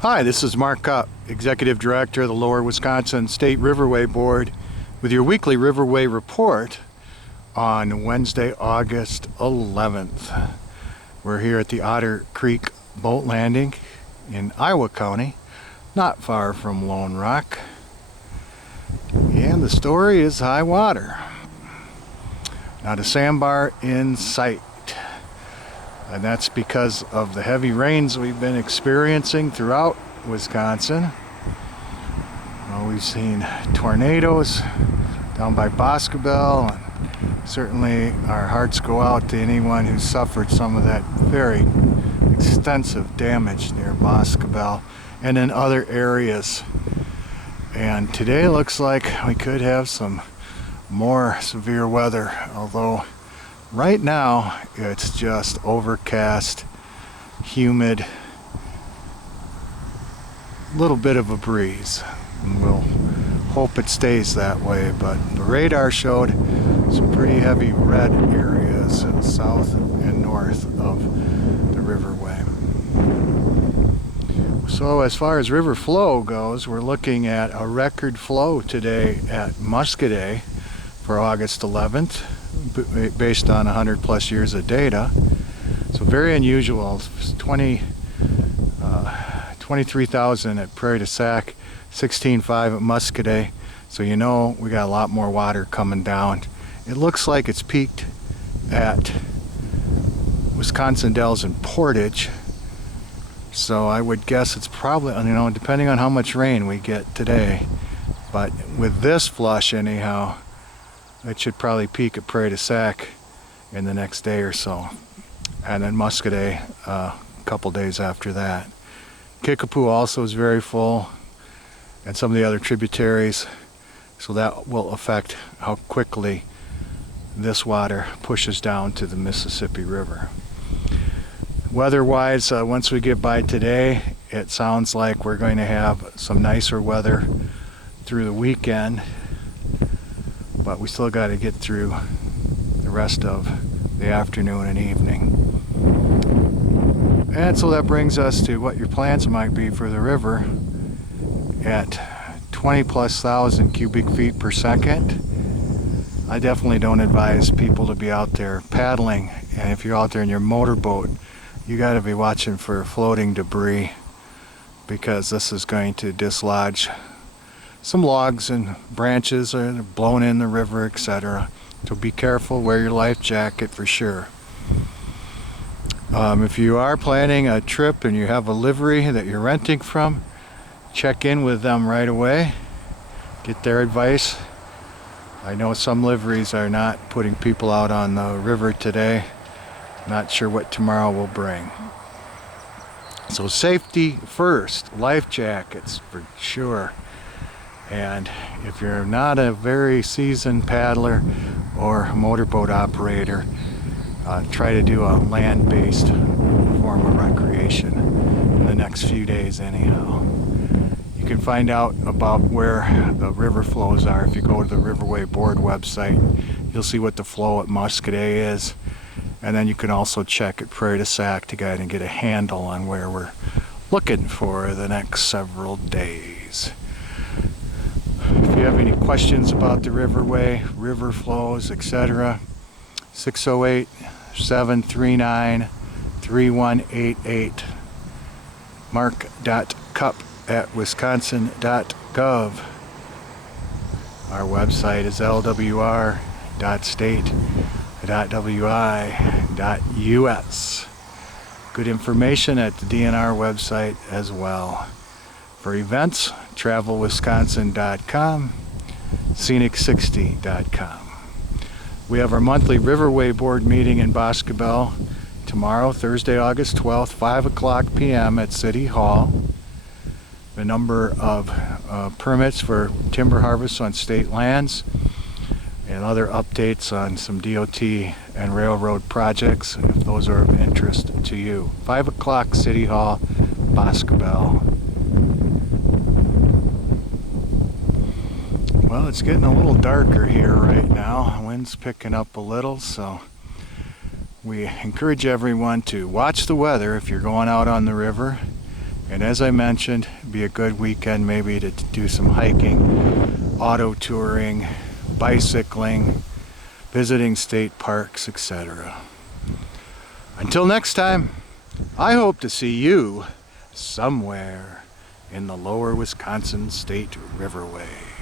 Hi, this is Mark Cupp, Executive Director of the Lower Wisconsin State Riverway Board, with your weekly Riverway report on Wednesday, August 11th. We're here at the Otter Creek Boat Landing in Iowa County, not far from Lone Rock. And the story is high water. Not a sandbar in sight. And that's because of the heavy rains we've been experiencing throughout Wisconsin. Well, we've seen tornadoes down by Boscobel, and certainly our hearts go out to anyone who suffered some of that very extensive damage near Boscobel and in other areas. And today looks like we could have some more severe weather, although right now it's just overcast, humid, little bit of a breeze. And we'll hope it stays that way, but the radar showed some pretty heavy red areas south and north of the riverway. So as far as river flow goes, we're looking at a record flow today at Muscadet for August 11th. Based on 100 plus years of data. So very unusual. 23,000 at Prairie du Sac, 16.5 at Muscadet. So you know we got a lot more water coming down. It looks like it's peaked at Wisconsin Dells and Portage. So I would guess it's probably, depending on how much rain we get today. But with this flush anyhow, it should probably peak at Prairie du Sac in the next day or so, and then Muscadet a couple days after that. Kickapoo also is very full, and some of the other tributaries, so that will affect how quickly this water pushes down to the Mississippi River. Weather-wise, once we get by today, it sounds like we're going to have some nicer weather through the weekend. But we still got to get through the rest of the afternoon and evening. And so that brings us to what your plans might be for the river at 20,000+ cubic feet per second. I definitely don't advise people to be out there paddling, and if you're out there in your motorboat, you got to be watching for floating debris, because this is going to dislodge some logs and branches are blown in the river, etc. So be careful, wear your life jacket for sure. If you are planning a trip and you have a livery that you're renting from, check in with them right away. Get their advice. I know some liveries are not putting people out on the river today. Not sure what tomorrow will bring. So safety first, life jackets for sure. And if you're not a very seasoned paddler or motorboat operator, try to do a land-based form of recreation in the next few days anyhow. You can find out about where the river flows are if you go to the Riverway Board website. You'll see what the flow at Muscadet is, and then you can also check at Prairie du Sac to guide and get a handle on where we're looking for the next several days. If you have any questions about the Riverway, river flows, etc., 608-739-3188. mark.cupp@wisconsin.gov. Our website is lwr.state.wi.us. Good information at the DNR website as well. For events, travelwisconsin.com, scenic60.com. We have our monthly Riverway Board meeting in Boscobel tomorrow, Thursday, August 12th, 5 o'clock p.m. at City Hall. The number of permits for timber harvest on state lands and other updates on some DOT and railroad projects, if those are of interest to you. 5 o'clock, City Hall, Boscobel. Well, it's getting a little darker here right now. Wind's picking up a little, so we encourage everyone to watch the weather if you're going out on the river. And as I mentioned, it'd be a good weekend maybe to do some hiking, auto touring, bicycling, visiting state parks, etc. Until next time, I hope to see you somewhere in the Lower Wisconsin State Riverway.